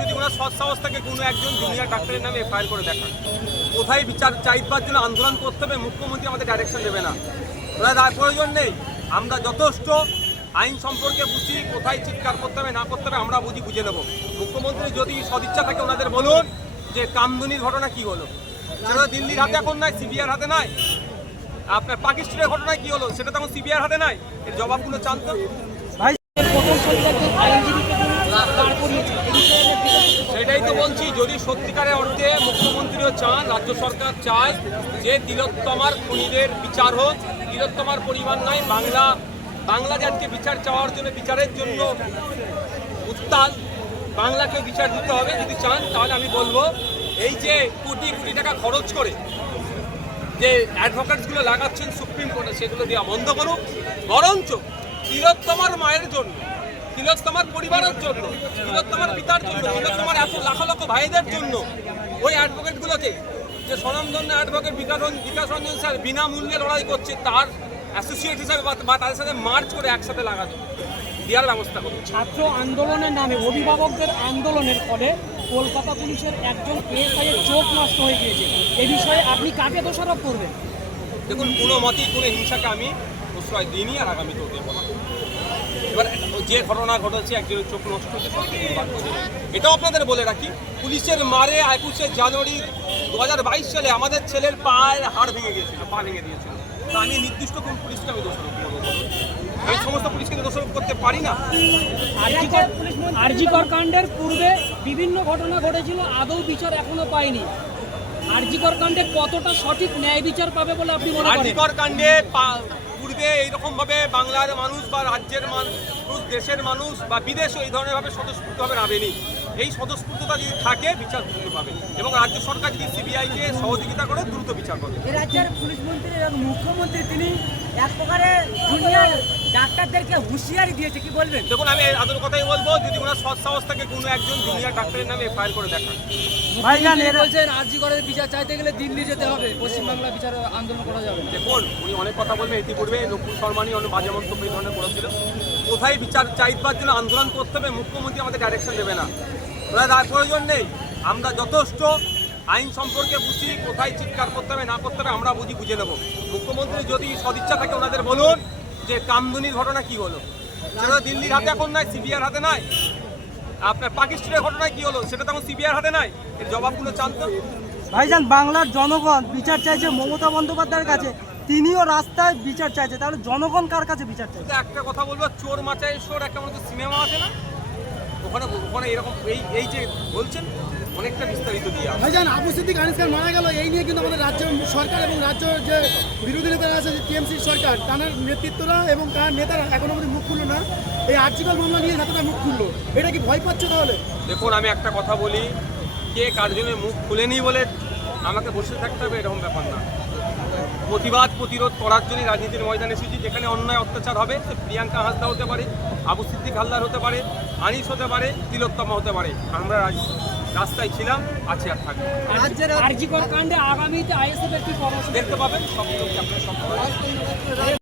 যদি ওনার সৎ সাহস থেকে, কোনো একজন জুনিয়র ডাক্তারের নামে এফআইআর করে দেখান। কোথায় বিচার চাইবার জন্য আন্দোলন করতে হবে, মুখ্যমন্ত্রী আমাদের ডাইরেকশন দেবে না। ওনার প্রয়োজন নেই। আমরা যথেষ্ট আইন সম্পর্কে বুঝি, কোথায় চিৎকার করতে হবে, না করতে হবে, আমরা বুঝি, বুঝে নেব। মুখ্যমন্ত্রী যদি সদিচ্ছা থাকে, ওনাদের বলুন যে কামদুনির ঘটনা কি হলো। সেটা দিল্লির হাতে এখন নাই সিবিআর হাতে নাই। আপনার পাকিস্তানের ঘটনা কি হলো, সেটা তো এখন সিবিআর হাতে নাই। এর জবাবগুলো চান তো। ভাই প্রথম শরীরকে আইনজীবীকে দাঁড় করিয়েছে এই বিষয়ে আপনি কি বলবেন? সেটাই তো বলছি যদি সত্যিকারের অর্থে মুখ্যমন্ত্রীও চান, রাজ্য সরকার চায় যে তিলোত্তমার খুনিদের বিচার হোক। তিলোত্তমার পরিবার নয় বাংলা বাংলা জাতিকে বিচার চাওয়ার জন্য, বিচারের জন্য উত্তাল। বাংলাকে বিচার দিতে হবে, যদি চান তাহলে আমি বলব, এই যে কোটি কোটি টাকা খরচ করে যে অ্যাডভোকেটসগুলো লাগাচ্ছেন সুপ্রিম কোর্টে, সেগুলো দেওয়া বন্ধ করুক। বরঞ্চ তিলোত্তমার মায়ের জন্য তিলোত্তমার পরিবারের জন্য তিলোত্তমার পিতার জন্য তিলোত্তমার এত লাখ লক্ষ ভাইদের জন্য ওই অ্যাডভোকেটগুলোকে যে স্বনামধন্য অ্যাডভোকেট বিকাশ বিকাশ রঞ্জন স্যার বিনামূল্যে লড়াই করছে তার অ্যাসোসিয়েট হিসাবে বা- তাদের সাথে মার্চ করে একসাথে লাগানো। দেওয়ার ব্যবস্থা করুন। ছাত্র আন্দোলনের নামে অভিভাবকদের আন্দোলনের ফলে কলকাতা পুলিশের একজন এসআই এর চোখ নষ্ট হয়ে গিয়েছে। এ বিষয়ে আপনি কাকে দোষারোপ করবেন? দেখুন কোনো মতেই কোনো হিংসাকে আমি প্রশ্রয় দিইনি আর আগামীতেও দেবো না এবার যে ঘটনা ঘটেছে একজনের চোখ নষ্ট হচ্ছে এটাও আপনাদের বলে রাখি পুলিশের মারে একুশে জানুয়ারি দু সালে আমাদের ছেলের পায়ের হাড় ভেঙে গিয়েছিল পা ভেঙে দিয়েছিল। তা আমি নির্দিষ্ট কোন পুলিশকে আমি দোষারোপ করব? আমি সমস্ত পুলিশকে দোষারোপ করতে পারি না। আরজিকর আরজিকর কাণ্ডের পূর্বে বিভিন্ন ঘটনা ঘটেছিল আদৌ বিচার এখনও পায়নি আরজিকর কাণ্ডে কতটা সঠিক ন্যায় বিচার পাবে বলে আপনি মনে করেন? আর্থিকর কাণ্ডে পা- পূর্বে এইরকম ভাবে বাংলার মানুষ বা রাজ্যের মানুষ, দেশের মানুষ বা বিদেশে এই ধরনের ভাবে স্বতঃস্ফূর্ত ভাবে নামেনি এই স্বতঃস্ফূর্ততা যদি থাকে, বিচার দ্রুত পাবে এবং রাজ্য সরকার যদি সিবিআইকে সহযোগিতা করে, দ্রুত বিচার করবে রাজ্যের পুলিশ মন্ত্রী এবং মুখ্যমন্ত্রী, তিনি এক প্রকারের ডাক্তারদেরকে হুঁশিয়ারি দিয়েছে কি বলবেন? দেখুন আমি আদর কথাই বলব যদি ওনার সৎ সাহস থেকে কোনো একজন জুনিয়র ডাক্তারের নামে এফআইআর করে দেখান। ভাইজান এর বলছেন আরজি করের বিচার চাইতে গেলে দিল্লি যেতে হবে পশ্চিমবাংলা বিচার আন্দোলন করা যাবে দেখুন উনি অনেক কথা বলবেন ইতিপূর্বে নকুল শর্মা নিয়ে অনেক বাজে মন্তব্য এই ধরনের করেছিল। কোথায় বিচার চাইবার জন্য আন্দোলন করতে হবে মুখ্যমন্ত্রী আমাদের ডাইরেকশন দেবে না। ওনার আর প্রয়োজন নেই। আমরা যথেষ্ট আইন সম্পর্কে বুঝি কোথায় চিৎকার করতে হবে না করতে হবে আমরা বুঝি বুঝে নেব। মুখ্যমন্ত্রী যদি সদিচ্ছা থাকে ওনাদের বলুন। যে কামদুনির ঘটনা কি হলো? সেটা দিল্লির হাতে এখন নাই সিবিআর হাতে নাই। আপনার পাকিস্তানের ঘটনায় কি হলো? সেটা তখন সিবিআর হাতে নাই। এর জবাবগুলো চান তো ভাইজান বাংলার জনগণ বিচার চাইছে মমতা বন্দ্যোপাধ্যায়ের কাছে। তিনিও রাস্তায় বিচার চাইছে। তাহলে জনগণ কার কাছে বিচার চাইছে? একটা কথা বলব চোর মাচায় সোর একটা মতো সিনেমা আছে না? ওখানে ওখানে এরকম এই এই যে বলছেন অনেকটা বিস্তারিত দিয়ে। ভাইজান আবু সিদ্দিক আনিস খান মারা গেল এই নিয়ে কিন্তু আমাদের রাজ্য সরকার এবং রাজ্য যে বিরোধী নেতারা আছে টিএমসি সরকার তার নেতৃত্বরা এবং তার নেতারা এখনও অবধি মুখ খুললো না। এই আর্জিক্যাল মামলা নিয়ে নেতারা মুখ খুললো এটা কি ভয় পাচ্ছে তাহলে? দেখুন আমি একটা কথা বলি কে কার জন্য মুখ খুলেনি বলে আমাকে বসে থাকতে হবে এরকম ব্যাপার না। প্রতিবাদ প্রতিরোধ করার জন্যই রাজনীতির ময়দানে এসেছি। যেখানে অন্যায় অত্যাচার হবে সে প্রিয়াঙ্কা হাসদা হতে পারে আবু সিদ্দিক হালদার হতে পারে আনিস হতে পারে তিলোত্তমা হতে পারে। আমরা রাস্তায় ছিলাম আছি আর থাকব। দেখতে পাবেন সব